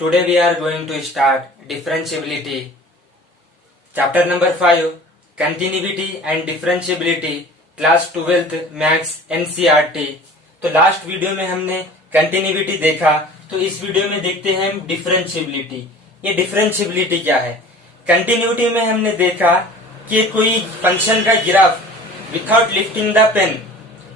Today we are going to start differentiability. Chapter number 5 Continuity and Differentiability Class 12th Maths NCERT. तो last video में हमने continuity देखा, तो इस video में देखते हैं हम डिफरेंशिएबिलिटी. ये डिफरेंशिएबिलिटी क्या है? कंटिन्यूटी में हमने देखा कि कोई फंक्शन का graph without lifting the pen,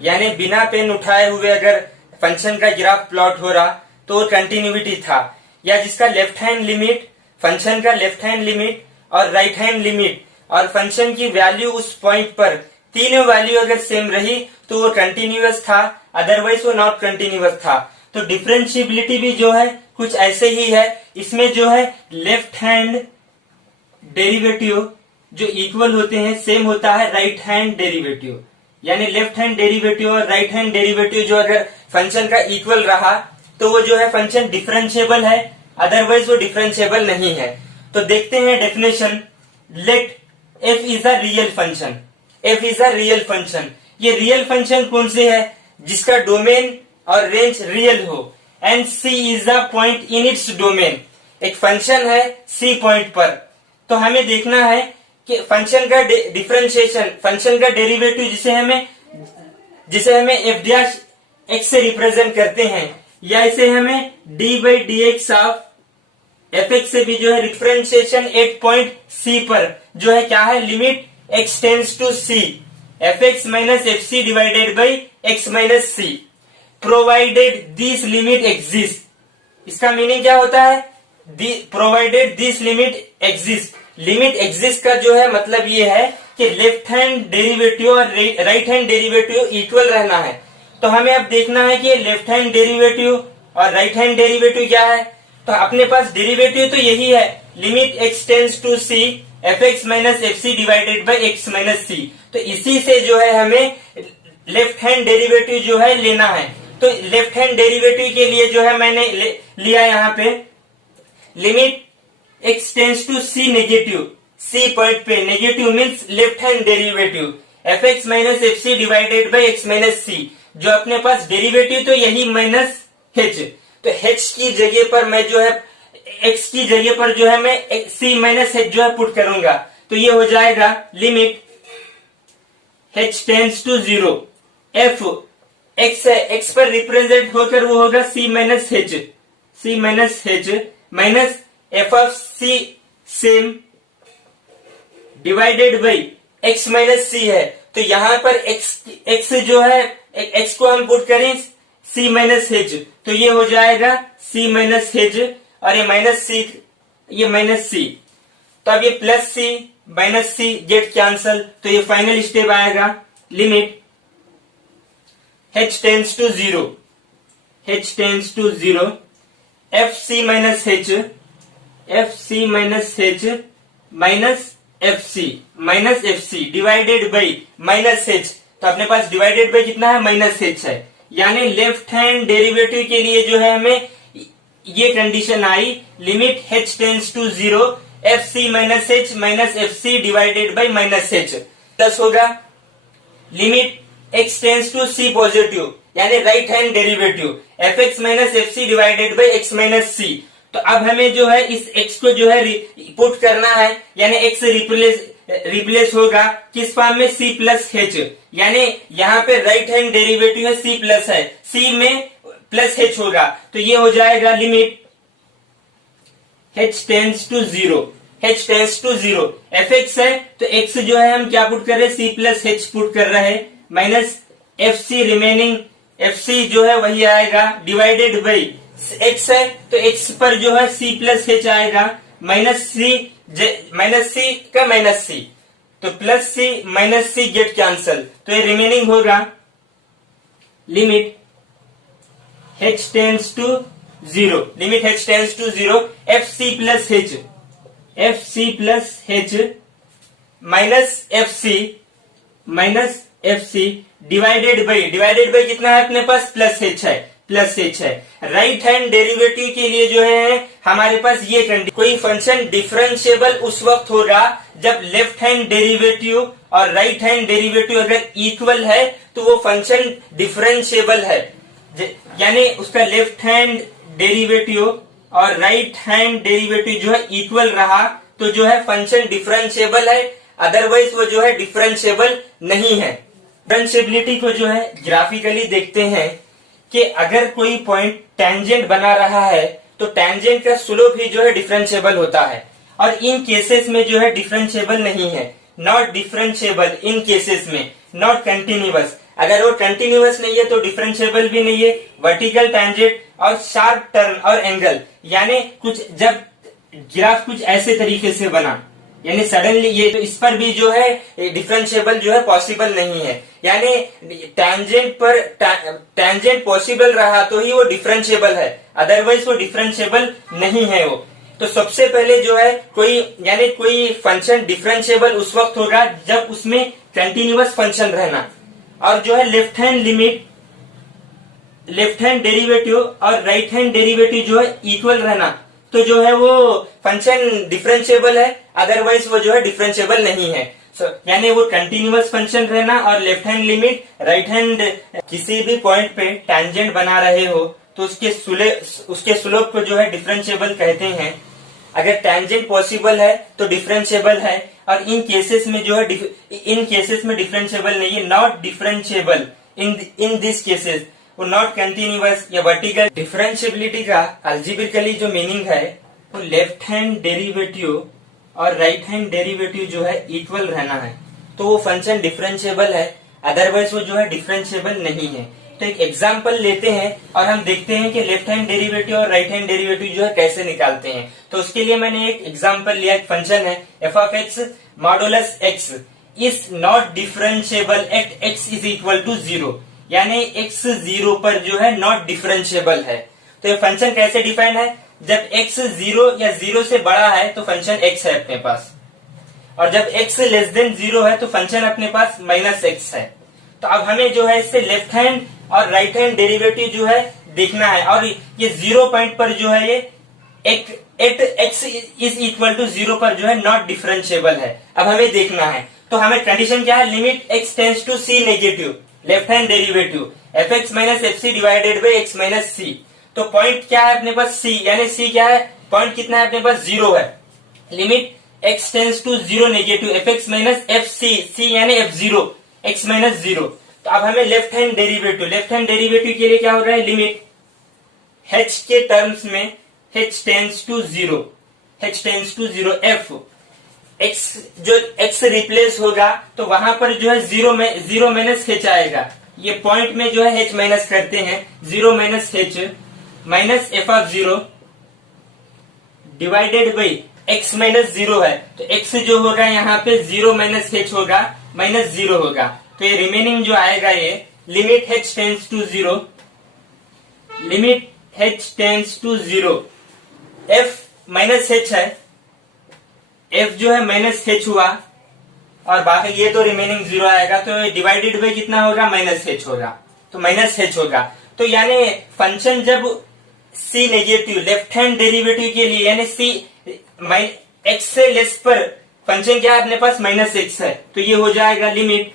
यानी बिना पेन उठाए हुए अगर फंक्शन का ग्राफ प्लॉट हो रहा तो वो कंटिन्यूटी था, या जिसका लेफ्ट हैंड लिमिट, फंक्शन का लेफ्ट हैंड लिमिट और राइट हैंड लिमिट और फंक्शन की वैल्यू उस पॉइंट पर तीनों वैल्यू अगर सेम रही तो वो कंटिन्यूअस था, अदरवाइज वो नॉट कंटिन्यूअस था. तो डिफरेंशिएबिलिटी भी जो है कुछ ऐसे ही है. इसमें जो है लेफ्ट हैंड डेरिवेटिव जो इक्वल होते हैं सेम होता है राइट हैंड डेरिवेटिव, यानी लेफ्ट हैंड डेरिवेटिव और राइट हैंड डेरिवेटिव जो अगर फंक्शन का इक्वल रहा तो वो जो है फंक्शन डिफरेंशिएबल है, अदरवाइज वो डिफरेंशिएबल नहीं है. तो देखते हैं definition. Let F is a real function. F is a real function. ये रियल फंक्शन कौन से है? जिसका डोमेन और रेंज रियल हो, and C is a point in its domain. एक फंक्शन है सी पॉइंट पर, तो हमें देखना है कि फंक्शन का डिफरेंशिएशन, फंक्शन का डेरिवेटिव जिसे हमें एफ डैश एक्स से रिप्रेजेंट करते हैं, या इसे हमें D by D x of F x से भी जो है डिफरेंशिएशन एट पॉइंट सी पर जो है क्या है, limit x tends to C F x minus F C divided by x minus C, provided this limit exist. इसका मीनिंग क्या होता है? Provided this limit exist. Limit exist का जो है मतलब ये है कि लेफ्ट हैंड डेरिवेटिव और राइट हैंड डेरिवेटिव इक्वल रहना है. तो हमें अब देखना है कि लेफ्ट हैंड डेरिवेटिव और राइट हैंड डेरिवेटिव क्या है. तो अपने पास डेरिवेटिव तो यही है, limit x tends to C F x minus F C divided by x minus सी. तो इसी से जो है हमें लेफ्ट हैंड डेरिवेटिव जो है लेना है. तो लेफ्ट हैंड डेरिवेटिव के लिए जो है मैंने लिया यहाँ पे limit x tends to c negative, c point पे negative means left hand derivative f x minus F C divided by x minus c. जो अपने पास डेरिवेटिव तो यही माइनस एच, तो एच की जगह पर मैं जो है एक्स की जगह पर जो है मैं सी माइनस एच जो है पुट करूंगा. तो ये हो जाएगा limit H tends to zero, F x है, एक्स पर रिप्रेजेंट होकर वो होगा c minus h, c minus H minus f of c same divided by x minus c है. तो यहां पर एक्स जो है एक्स को हम पुट करें सी माइनस एच, तो ये हो जाएगा सी माइनस एच और ये माइनस सी, ये माइनस सी. तो अब ये plus C minus C get cancel, तो ये फाइनल स्टेप आएगा limit H tends to zero, H tends to zero F C minus H, F C minus H minus F C divided by minus H. तो अपने पास divided by कितना है, minus H है. यानी left hand derivative के लिए जो है हमें ये कंडीशन आई, limit H tends to zero F C minus F C divided by minus h. Plus होगा limit x tends to c positive, यानी right hand derivative f x minus F C divided by x minus सी. तो अब हमें जो है इस x को जो है पुट करना है, यानी x रिप्लेस होगा किस फॉर्म में, c प्लस एच. यानी यहाँ पे राइट हैंड डेरिवेटिव है c प्लस है, c में प्लस h होगा. तो ये हो जाएगा limit h tends to zero, h tends to zero F x है, तो x जो है हम क्या पुट कर रहे हैं, c प्लस h पुट कर रहे हैं, minus F C remaining F C जो है वही आएगा डिवाइडेड बाई एक्स है, तो एक्स पर जो है सी प्लस एच आएगा, माइनस सी का माइनस सी, तो plus C minus C get cancel, तो ये रिमेनिंग होगा limit H tends to zero, limit H tends to zero F C plus H, F C plus H minus F C divided by कितना है अपने पास, plus H है, plus H है. Right hand derivative के लिए जो है हमारे पास ये कंडीशन, कोई फंक्शन डिफरेंशिएबल उस वक्त होगा जब लेफ्ट हैंड डेरिवेटिव और राइट हैंड डेरिवेटिव अगर इक्वल है तो वो फंक्शन डिफरेंशिएबल है, यानी उसका लेफ्ट हैंड डेरिवेटिव और राइट हैंड डेरिवेटिव जो है इक्वल रहा तो जो है फंक्शन डिफरेंशिएबल है, अदरवाइज वो जो है डिफरेंशिएबल नहीं है। डिफरेंशिएबिलिटी को जो है ग्राफिकली देखते हैं कि अगर कोई पॉइंट टेंजेंट बना रहा है तो टेंजेंट का स्लोप ही जो है डिफरेंशिएबल होता है, और इन केसेस में जो है डिफरेंशिएबल नहीं है, नॉट डिफरेंशिएबल इन केसेस में, नॉट कंटिन्यूअस। अगर वो कंटिन्यूअस नहीं है तो डिफरेंशिएबल भी नहीं है। वर्टिकल टेंजेंट और शार्प टर्न और एंगल, यानी कुछ जब ग्राफ कुछ ऐसे तरीके से बना यानी सडनली ये, तो इस पर भी जो है डिफरेंशिएबल जो है पॉसिबल नहीं है। यानी टेंजेंट पर टेंजेंट पॉसिबल रहा तो ही वो डिफरेंशिएबल है, अदरवाइज वो डिफरेंशिएबल नहीं है वो। तो सबसे पहले जो है कोई फंक्शन डिफरेंशिएबल उस वक्त होगा जब उसमें कंटिन्यूअस फंक्शन रहना, और जो है लेफ्ट हैंड डेरिवेटिव और राइट हैंड डेरिवेटिव जो है इक्वल रहना, तो जो है वो फंक्शन डिफरेंशिएबल है, अदरवाइज वो जो है डिफरेंशिएबल नहीं है। यानी वो कंटिन्यूअस फंक्शन रहना और left hand limit right hand किसी भी पॉइंट पे टेंजेंट बना रहे हो तो उसके स्लोप को जो है डिफरेंशिएबल कहते हैं। अगर टेंजेंट पॉसिबल है तो डिफरेंशिएबल है, और इन केसेस में जो है डिफरेंशिएबल नहीं है, not differentiable in this cases, वो नॉट कंटिन्यूअस या वर्टिकल। डिफरेंशिएबिलिटी का अल्जेब्रिकली जो मीनिंग है वो लेफ्ट हैंड डेरिवेटिव और राइट हैंड डेरिवेटिव जो है इक्वल रहना है, तो वो फंक्शन डिफरेंशिएबल है, अदरवाइज वो जो है डिफरेंशिएबल नहीं है। तो एक एग्जांपल लेते हैं और हम देखते हैं कि लेफ्ट हैंड डेरिवेटिव और राइट हैंड डेरिवेटिव जो है कैसे निकालते हैं। तो उसके लिए मैंने एक एग्जांपल लिया, एक फंक्शन है F of X modulus X is not differentiable at X is equal to 0, यानी एक्स 0 पर जो है नॉट डिफरेंशिएबल है। तो ये फंक्शन कैसे डिफाइन है, जब एक्स 0 या 0 से बड़ा है तो फंक्शन एक्स है अपने पास, और जब एक्स लेस देन 0 है तो फंक्शन अपने पास माइनस एक्स है। तो अब हमें जो है इससे लेफ्ट हैंड और राइट हैंड डेरिवेटिव जो है देखना है, और ये 0 पॉइंट पर जो है ये at X is equal to 0 पर जो है नॉट डिफरेंशिएबल है। अब हमें देखना है, तो हमें कंडीशन क्या है, limit x tends to c negative left hand derivative f x minus F C divided by x minus सी। तो पॉइंट क्या है अपने पास सी, यानी सी क्या है, पॉइंट कितना है अपने पास 0 है। Limit x tends to 0 negative f x minus F c, c यानी F0 एक्स माइनस 0। तो अब हमें लेफ्ट हैंड डेरिवेटिव के लिए क्या हो रहा है, लिमिट h के टर्म्स में h tends to 0 f x जो x रिप्लेस होगा तो वहां पर जो है 0 माइनस h आएगा। ये पॉइंट में जो है h माइनस करते हैं, 0 minus h minus f of 0 divided by x minus 0 है, तो x जो होगा यहाँ पे 0 माइनस h होगा, माइनस 0 होगा। तो ये रिमेनिंग जो आएगा ये limit h tends to 0, limit h tends to 0 f minus h है, f जो है माइनस h हुआ, और बाकी ये तो रिमेनिंग 0 आएगा, तो डिवाइडेड बाई कितना होगा, माइनस h होगा, तो माइनस h होगा। तो यानी फंक्शन जब c negative left hand derivative के लिए, यानी c x से लेस पर फंक्शन क्या है अपने पास, माइनस x है, तो ये हो जाएगा limit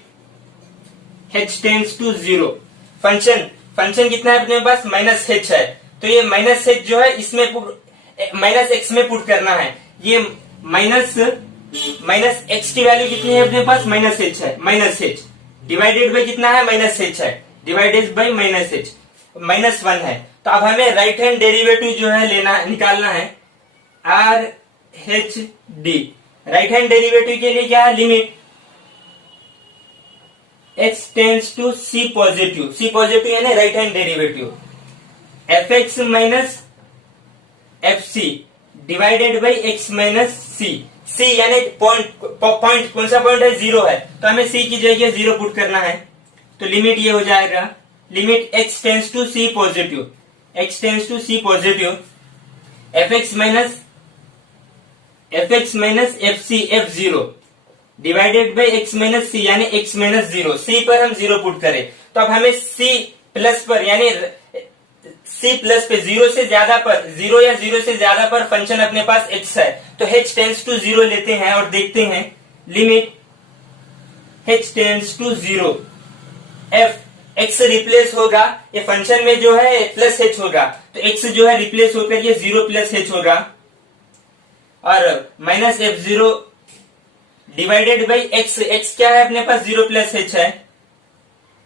h tends to 0। Function कितना है अपने पास, माइनस h है, तो ये माइनस h जो है इसमें माइनस x में पुट करना है। ये माइनस x की वैल्यू कितनी है अपने पास, माइनस h है, माइनस h डिवाइडेड बाई कितना है, माइनस h है, divided by minus h minus 1 है। तो अब हमें राइट हैंड डेरिवेटिव जो है निकालना है, R H D. Right hand derivative के लिए क्या है, limit x tends to c positive यानी right hand derivative f x minus F C divided by x minus c. C यानी पॉइंट कौन सा पॉइंट है, 0 है, तो हमें c की जगह 0 पुट करना है। तो लिमिट ये हो जाएगा, limit x tends to c positive f x minus F c F0 divided by x minus c यानी x माइनस 0। c पर हम 0 पुट करें तो अब हमें c प्लस पर यानी c प्लस पे 0 से ज्यादा पर 0 या 0 से ज्यादा पर फंक्शन अपने पास x है, तो h टेंड्स टू 0 लेते हैं और देखते हैं, limit h tends to 0 f x replace होगा, ये फंक्शन में जो है प्लस h होगा, तो x जो है रिप्लेस होकर ये 0 प्लस h होगा और minus f0 divided by x क्या है अपने पास 0 प्लस h है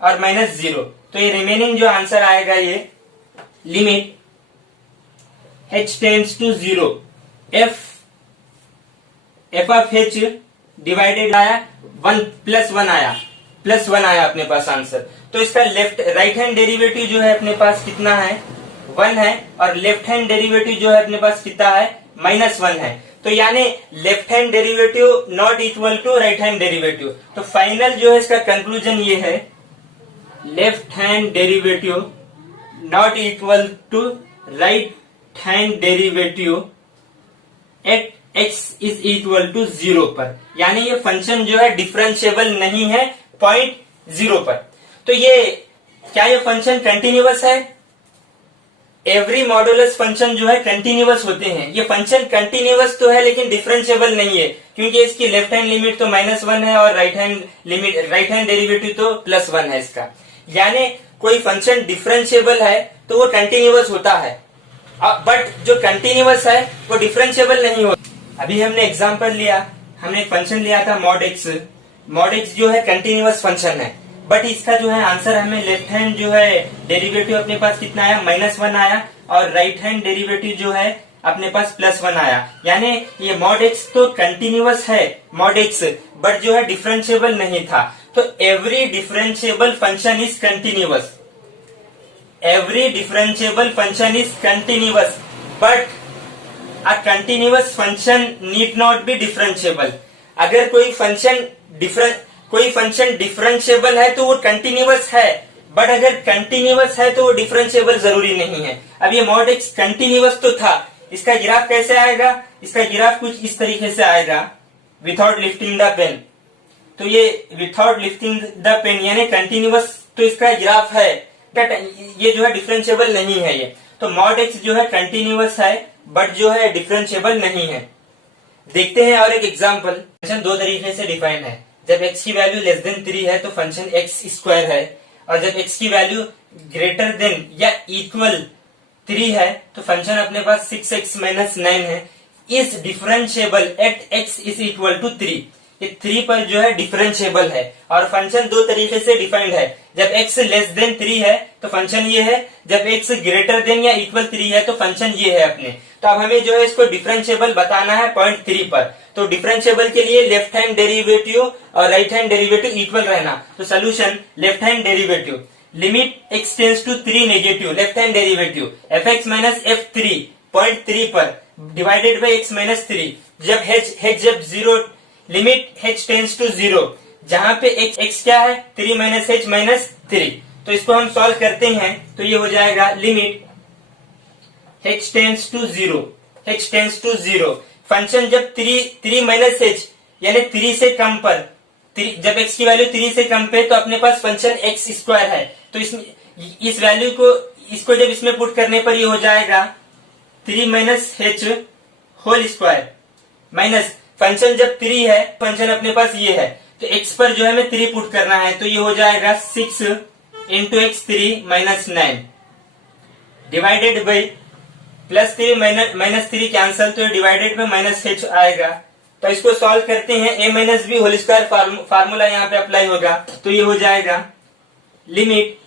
और माइनस 0। तो ये रिमेनिंग जो आंसर आएगा ये limit h tends to 0 f of h divided आया 1 प्लस 1 आया अपने पास आंसर। तो इसका लेफ्ट राइट हैंड डेरिवेटिव जो है अपने पास कितना है 1 है और लेफ्ट हैंड डेरिवेटिव जो है अपने पास कितना है -1 है। तो यानी left hand derivative not equal to right hand derivative. तो फाइनल जो है इसका कंक्लूजन ये है left hand derivative not equal to right hand derivative at x is equal to 0 पर, यानी ये फंक्शन जो है डिफरेंशिएबल नहीं है पॉइंट 0 पर। तो ये क्या ये फंक्शन कंटिन्यूअस है? एवरी मॉडुलस फंक्शन जो है कंटिन्यूअस होते हैं। ये फंक्शन कंटिन्यूअस तो है लेकिन डिफरेंशिएबल नहीं है क्योंकि इसकी लेफ्ट हैंड लिमिट तो -1 है और राइट हैंड डेरिवेटिव तो +1 है इसका। यानी कोई फंक्शन डिफरेंशिएबल है तो वो कंटिन्यूअस होता है, बट जो कंटिन्यूअस है वो डिफरेंशिएबल नहीं होता। अभी हमने एग्जांपल लिया, हमने एक फंक्शन लिया था मॉड x जो है कंटिन्यूअस फंक्शन है, बट इसका जो है आंसर हमें लेफ्ट हैंड जो है डेरिवेटिव अपने पास कितना आया -1 आया और राइट हैंड डेरिवेटिव जो है अपने पास +1 आया। यानी ये मॉड x तो कंटिन्यूअस है मॉड x, बट जो है डिफरेंशिएबल नहीं था। तो every differentiable function is continuous, every differentiable function is continuous but a continuous function need not be differentiable। अगर कोई फंक्शन डिफरेंशिएबल है तो वो कंटिन्यूअस है, बट अगर कंटिन्यूअस है तो वो डिफरेंशिएबल जरूरी नहीं है। अब ये मॉड x कंटिन्यूअस तो था, इसका ग्राफ कैसे आएगा? इसका ग्राफ कुछ इस तरीके से आएगा विदाउट लिफ्टिंग द पेन। तो ये विदाउट लिफ्टिंग द पेन यानी कंटिन्यूअस तो इसका ग्राफ है, ये जो है डिफरेंशिएबल नहीं है ये। तो मॉड x जो है कंटिन्यूअस है बट जो है डिफरेंशिएबल नहीं है। देखते हैं और एक एग्जांपल। फंक्शन दो तरीके से डिफाइन है। जब x की वैल्यू लेस देन 3 है तो फंक्शन x स्क्वायर है, और जब x की वैल्यू ग्रेटर देन या इक्वल 3 है तो फंक्शन अपने पास 6x - 9 है, is differentiable at x is equal to 3। ये 3 पर जो है डिफरेंशिएबल है और फंक्शन दो तरीके से डिफाइंड है। जब x लेस देन 3 है तो फंक्शन ये है, जब x ग्रेटर देन या इक्वल 3 है तो फंक्शन ये है अपने। तो अब हमें जो है इसको डिफरेंशिएबल बताना है पॉइंट 3 पर। तो डिफरेंशिएबल के लिए लेफ्ट हैंड डेरिवेटिव और राइट हैंड डेरिवेटिव इक्वल रहना। तो solution left hand derivative limit x tends to 3 negative left hand derivative fx - f3 point 3 पर डिवाइडेड बाई x - 3 जब h 0 limit h tends to 0 जहां पे x क्या है 3 - h - 3। तो इसको हम सॉल्व करते हैं तो ये हो जाएगा limit h tends to 0 function जब 3 - h यानी 3 से कम पर, जब x की वैल्यू 3 से कम पे तो अपने पास फंक्शन x स्क्वायर है। तो इस वैल्यू को इसको जब इसमें पुट करने पर ये हो जाएगा 3 - h whole square minus function जब 3 है फंक्शन अपने पास ये है तो x पर जो है हमें 3 पुट करना है तो ये हो जाएगा 6 into x 3 - 9 divided by +3 -3 cancel तो डिवाइडेड बाई -h आएगा। तो इसको सॉल्व करते हैं a - b whole square formula यहाँ पे अप्लाई होगा तो ये हो जाएगा limit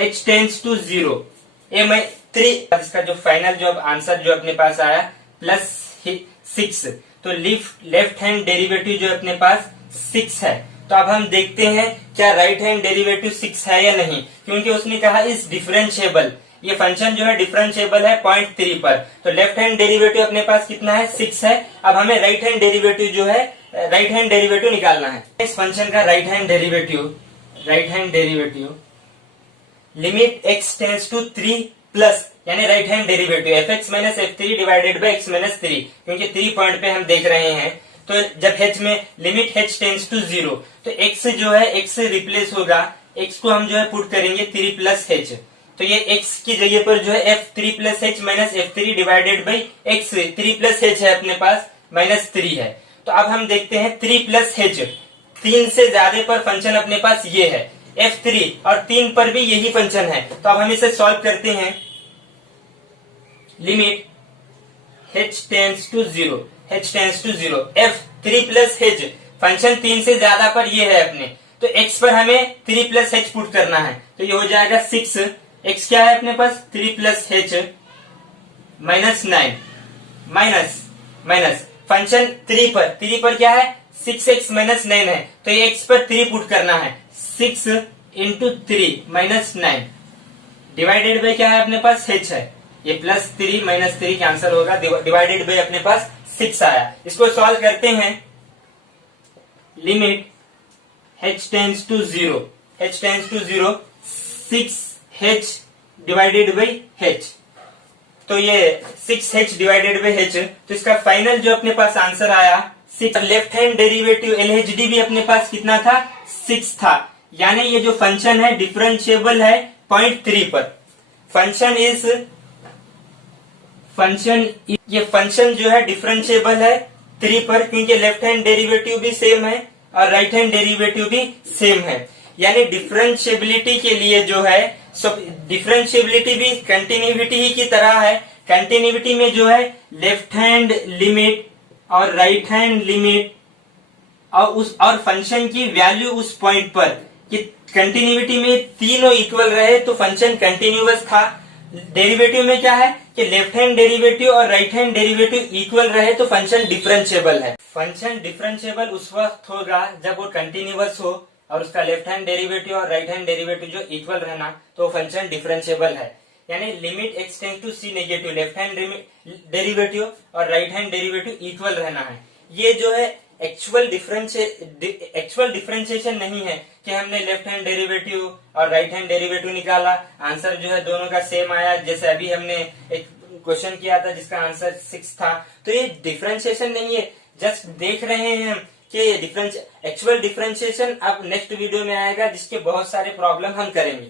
h tends to 0 a3। इसका जो फाइनल जो आंसर जो अपने पास आया +6। तो लेफ्ट हैंड डेरिवेटिव जो अपने पास 6 है। तो अब हम देखते हैं क्या राइट हैंड डेरिवेटिव 6 है या नहीं, क्योंकि उसने कहा इज डिफरेंशिएबल। ये फंक्शन जो है डिफरेंशिएबल है पॉइंट 3 पर। तो लेफ्ट हैंड डेरिवेटिव अपने पास कितना है 6 है। अब हमें राइट हैंड डेरिवेटिव जो है राइट हैंड डेरिवेटिव निकालना है। इस फंक्शन का right hand derivative limit x tends to 3 plus यानी right hand derivative fx - f3 divided by x - 3, क्योंकि 3 पॉइंट पे हम देख रहे हैं। तो जब h में लिमिट h टेंड्स टू 0 तो x जो है x से रिप्लेस होगा, x को हम जो है पुट करेंगे 3 प्लस h। तो ये x की जगह पर जो है f3 plus h - f3 divided by x 3 plus h है अपने पास -3 है। तो अब हम देखते हैं 3 प्लस h 3 से ज्यादा पर फंक्शन अपने पास ये है f3 और 3 पर भी यही फंक्शन है। तो अब हम इसे सॉल्व करते हैं limit h tends to 0, h tends to 0, f 3 plus h, function 3 से ज्यादा पर ये है अपने, तो x पर हमें 3 प्लस h पुट करना है, तो ये हो जाएगा 6, x क्या है अपने पास 3 plus h minus 9, minus function 3 पर क्या है 6x माइनस 9 है, तो ये x पर 3 पुट करना है, 6 इंटू 3 माइनस 9 डिवाइडेड बाई क्या है अपने पास h है, ये प्लस 3 माइनस 3 कैंसिल होगा, डिवाइडेड बाई अपने पास 6 आया। इसको सॉल्व करते हैं, limit h tends to 0, h tends to 0, 6h divided by h, तो ये 6h डिवाइडेड बाई h, तो इसका फाइनल जो अपने पास आंसर आया 6, लेफ्ट हैंड डेरिवेटिव LHD भी अपने पास कितना था 6 था, यानी ये जो फंक्शन है डिफरेंशिएबल है पॉइंट 3 पर, ये फंक्शन जो है डिफरेंशिएबल है 3 पर, क्योंकि लेफ्ट हैंड डेरिवेटिव भी सेम है और राइट हैंड डेरिवेटिव भी सेम है, यानी डिफरेंशिएबिलिटी के लिए जो है डिफरेंशिएबिलिटी भी कंटिन्यूटी ही की तरह है, कंटिन्यूटी में जो है लेफ्ट हैंड लिमिट और राइट हैंड लिमिट और फंक्शन की वैल्यू उस पॉइंट पर कि कंटिन्यूटी में तीनों इक्वल रहे तो फंक्शन कंटिन्यूअस था, डेरिवेटिव में क्या है कि लेफ्ट हैंड डेरिवेटिव और राइट हैंड डेरिवेटिव इक्वल रहे तो फंक्शन डिफरेंशिएबल है। फंक्शन डिफरेंशिएबल उस वक्त होगा जब वो कंटिन्यूअस हो और उसका लेफ्ट हैंड डेरिवेटिव और राइट हैंड डेरिवेटिव जो इक्वल रहना, तो फंक्शन डिफरेंशिएबल है, यानी limit x tends to c negative, left hand derivative और राइट हैंड डेरिवेटिव इक्वल रहना है। ये जो है एक्चुअल डिफरेंशिएशन नहीं है कि हमने लेफ्ट हैंड डेरिवेटिव और राइट हैंड डेरिवेटिव निकाला, आंसर जो है दोनों का सेम आया, जैसे अभी हमने एक क्वेश्चन किया था जिसका आंसर 6 था, तो ये डिफरेंशिएशन नहीं है, जस्ट देख रहे हैं हम कि एक्चुअल डिफरेंशिएशन अब नेक्स्ट वीडियो में आएगा जिसके बहुत सारे प्रॉब्लम हम करेंगे।